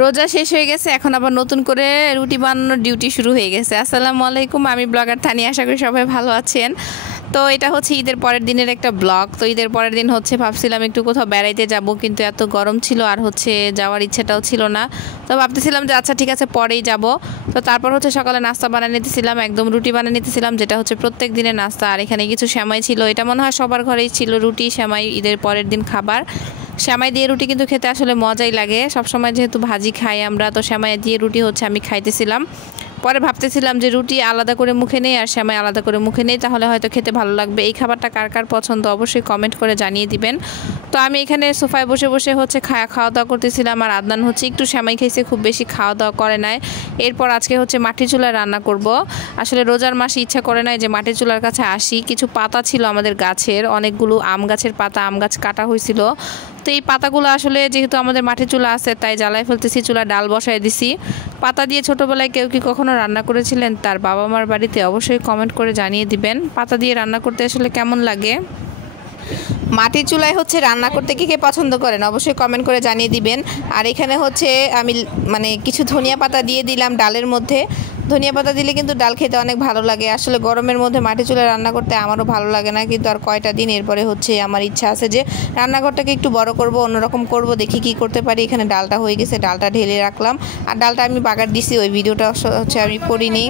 রোজা শেষ হয়ে গেছে, এখন আবার নতুন করে রুটি বানানোর ডিউটি শুরু হয়ে গেছে। আসসালামু আলাইকুম, আমি ব্লগার থানি, আশা করি সবাই ভালো আছেন। তো এটা হচ্ছে ঈদের পরের দিনের একটা ব্লগ। তো ঈদের পরের দিন হচ্ছে ভাবছিলাম একটু কোথাও বেড়াইতে যাব, কিন্তু এত গরম ছিল আর হচ্ছে যাওয়ার ইচ্ছাটাও ছিল না। তো ভাবতেছিলাম যে আচ্ছা ঠিক আছে পরেই যাব। তো তারপর হচ্ছে সকালে নাস্তা বানিয়ে নিতেছিলাম, একদম রুটি বানিয়ে নিতেছিলাম, যেটা হচ্ছে প্রত্যেক দিনের নাস্তা। আর এখানে কিছু সেমাই ছিল, এটা মনে হয় সবার ঘরেই ছিল, রুটি সেমাই ঈদের পরের দিন খাবার। সেমাই দিয়ে রুটি কিন্তু খেতে আসলে মজাই লাগে, সবসময় যেহেতু ভাজি খাই আমরা, তো সেমাই দিয়ে রুটি হচ্ছে আমি খাইতেছিলাম। পরে ভাবতেছিলাম যে রুটি আলাদা করে মুখে নেই আর সেমাই আলাদা করে মুখে নেই, তাহলে হয়তো খেতে ভালো লাগবে। এই খাবারটা কার কার পছন্দ অবশ্যই কমেন্ট করে জানিয়ে দিবেন। তো আমি এখানে সোফায় বসে বসে হচ্ছে খাওয়া দাওয়া করতেছিলাম, আর আদনান হচ্ছে একটু সেমাই খাইছে, খুব বেশি খাওয়া দাওয়া করে নাই। এরপর আজকে হচ্ছে মাটির চুলায় রান্না করব। আসলে রোজার মাসে ইচ্ছা করে নাই যে মাটির চুলার কাছে আসি। কিছু পাতা ছিল আমাদের গাছের, অনেকগুলো আম গাছের পাতা, আম গাছ কাটা হয়েছিল। তো এই পাতাগুলো আসলে যেহেতু আমাদের মাটির চুলা আছে তাই জ্বালায় ফেলতেছি, চুলা ডাল বসায় দিছি। পাতা দিয়ে ছোটোবেলায় কেউ কি কখনো রান্না করেছিলেন তার বাবা মার বাড়িতে? অবশ্যই কমেন্ট করে জানিয়ে দিবেন পাতা দিয়ে রান্না করতে আসলে কেমন লাগে। মাটির চুলায় হচ্ছে রান্না করতে কে কে পছন্দ করেন অবশ্যই কমেন্ট করে জানিয়ে দিবেন। আর এখানে হচ্ছে আমি কিছু ধনিয়া পাতা দিয়ে দিলাম ডালের মধ্যে। ধনিয়া পাতা দিলে কিন্তু ডাল খেতে অনেক ভালো লাগে। আসলে গরমের মধ্যে মাটির চুলায় রান্না করতে আমারও ভালো লাগে না, কিন্তু আর কয়টা দিন এরপরে হচ্ছে আমার ইচ্ছা আছে যে রান্নাঘরটাকে একটু বড় করব, অন্যরকম করব, দেখি কি করতে পারি। এখানে ডালটা হয়ে গেছে, ডালটা ঢেলে রাখলাম। আর ডালটা আমি বাগার দিছি, ওই ভিডিওটা হচ্ছে আমি করিনি।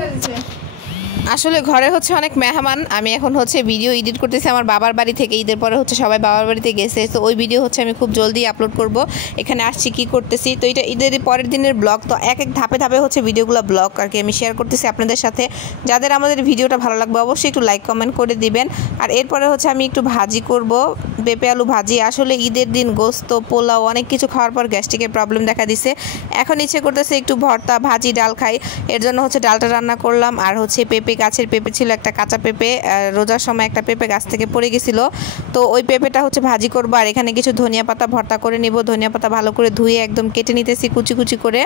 আসলে ঘরে হচ্ছে অনেক মেহমান, আমি এখন হচ্ছে ভিডিও এডিট করতেছি আমার বাবার বাড়ি থেকে। ঈদের পরে হচ্ছে সবাই বাবার বাড়িতে গেছে, তো ওই ভিডিও হচ্ছে আমি খুব জলদি আপলোড করব। এখানে আসছি কি করতেছি, তো এটা ঈদের পরের দিনের ব্লগ। তো এক এক ধাপে ধাপে হচ্ছে ভিডিওগুলো ব্লগ আর কি আমি শেয়ার করতেছি আপনাদের সাথে। যাদের আমাদের ভিডিওটা ভালো লাগবে অবশ্যই একটু লাইক কমেন্ট করে দিবেন। আর এরপরে হচ্ছে আমি একটু ভাজি করব, পেঁপে আলু ভাজি। আসলে ঈদের দিন গোস্ত পোলাও অনেক কিছু খাওয়ার পর গ্যাস্ট্রিকের প্রবলেম দেখা দিছে, এখন ইচ্ছে করতেছে একটু ভর্তা ভাজি ডাল খাই। এর জন্য হচ্ছে ডালটা রান্না করলাম। আর হচ্ছে পেঁপে, গাছের পেঁপে ছিল, একটা কাঁচা পেঁপে, রোজার সময় একটা পেঁপে গাছ থেকে পড়ে গেছিল, তো ওই পেঁপেটা হচ্ছে ভাজি করবো। আর এখানে কিছু ধনিয়া পাতা ভর্তা করে নিব। ধনিয়া পাতা ভালো করে ধুয়ে একদম কেটে নিতেছি কুচি কুচি করে।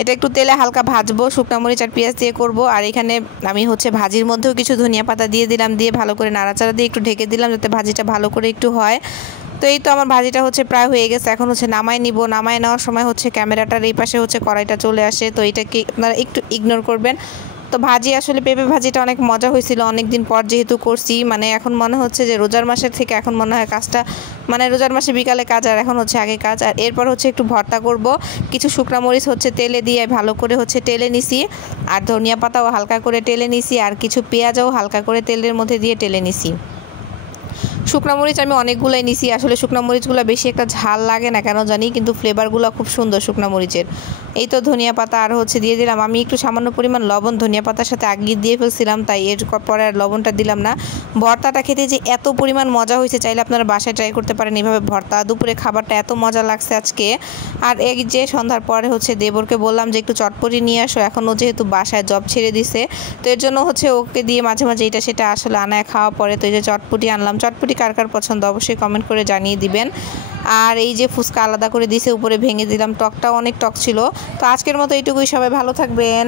এটা একটু তেলে হালকা ভাজবো, শুকনো মরিচ আর পেঁয়াজ দিয়ে করব। আর এখানে আমি হচ্ছে ভাজির মধ্যেও কিছু ধনিয়া পাতা দিয়ে দিলাম, দিয়ে ভালো করে নাড়াচাড়া দিয়ে একটু ঢেকে দিলাম যাতে ভাজিটা ভালো করে একটু হয়। তো এই তো আমার ভাজিটা হচ্ছে প্রায় হয়ে গেছে, এখন হচ্ছে নামাই নিব। নামাই নেওয়ার সময় হচ্ছে ক্যামেরাটার এই পাশে হচ্ছে কড়াইটা চলে আসে, তো এটাকে আপনারা একটু ইগনোর করবেন। তো ভাজি আসলে পেঁপে ভাজিটা অনেক মজা হয়েছিল, অনেক দিন পর যেহেতু করছি, এখন মনে হচ্ছে যে রোজার মাসের থেকে এখন মনে হয় কাজটা, রোজার মাসে বিকালে কাজ আর এখন হচ্ছে আগে কাজ। আর এরপর হচ্ছে একটু ভর্তা করব, কিছু শুকনো মরিচ হচ্ছে তেলে দিয়ে ভালো করে হচ্ছে টেলে নিছি, আর ধনিয়া পাতাও হালকা করে টেলে নিছি, আর কিছু পেঁয়াজও হালকা করে তেলের মধ্যে দিয়ে টেলে নিছি। শুকনো মরিচ আমি অনেকগুলোই নিছি, আসলে শুকনো মরিচগুলো বেশি একটা ঝাল লাগে না কেন জানি, কিন্তু ফ্লেভারগুলো খুব সুন্দর শুকনো মরিচের। এই তো ধনিয়া পাতা আর হচ্ছে দিয়ে দিলাম আমি একটু সামান্য পরিমাণ লবণ, ধনিয়া পাতার সাথে আগে দিয়ে ফেলছিলাম তাই এর পরে আর লবণটা দিলাম না। ভর্তাটা খেতে যে এত পরিমাণ মজা হয়েছে, চাইলে আপনারা বাসায় ট্রাই করতে পারেন এইভাবে ভর্তা। দুপুরে খাবারটা এত মজা লাগছে আজকে। আর এই যে সন্ধ্যার পরে হচ্ছে দেবরকে বললাম যে একটু চটপটি নিয়ে আসো, এখনও যেহেতু বাসায় জব ছেড়ে দিছে, তো এর জন্য হচ্ছে ওকে দিয়ে মাঝে মাঝে এটা সেটা আসলে আনায় খাওয়া পড়ে। তো এই যে চটপটি আনলাম, চটপটি কার কার পছন্দ অবশ্যই কমেন্ট করে জানিয়ে দিবেন। আর এই যে ফুচকা আলাদা করে দিছে, উপরে ভেঙে দিলাম, টকটাও অনেক টক ছিল। তো আজকের মতো এইটুকুই, সবাই ভালো থাকবেন।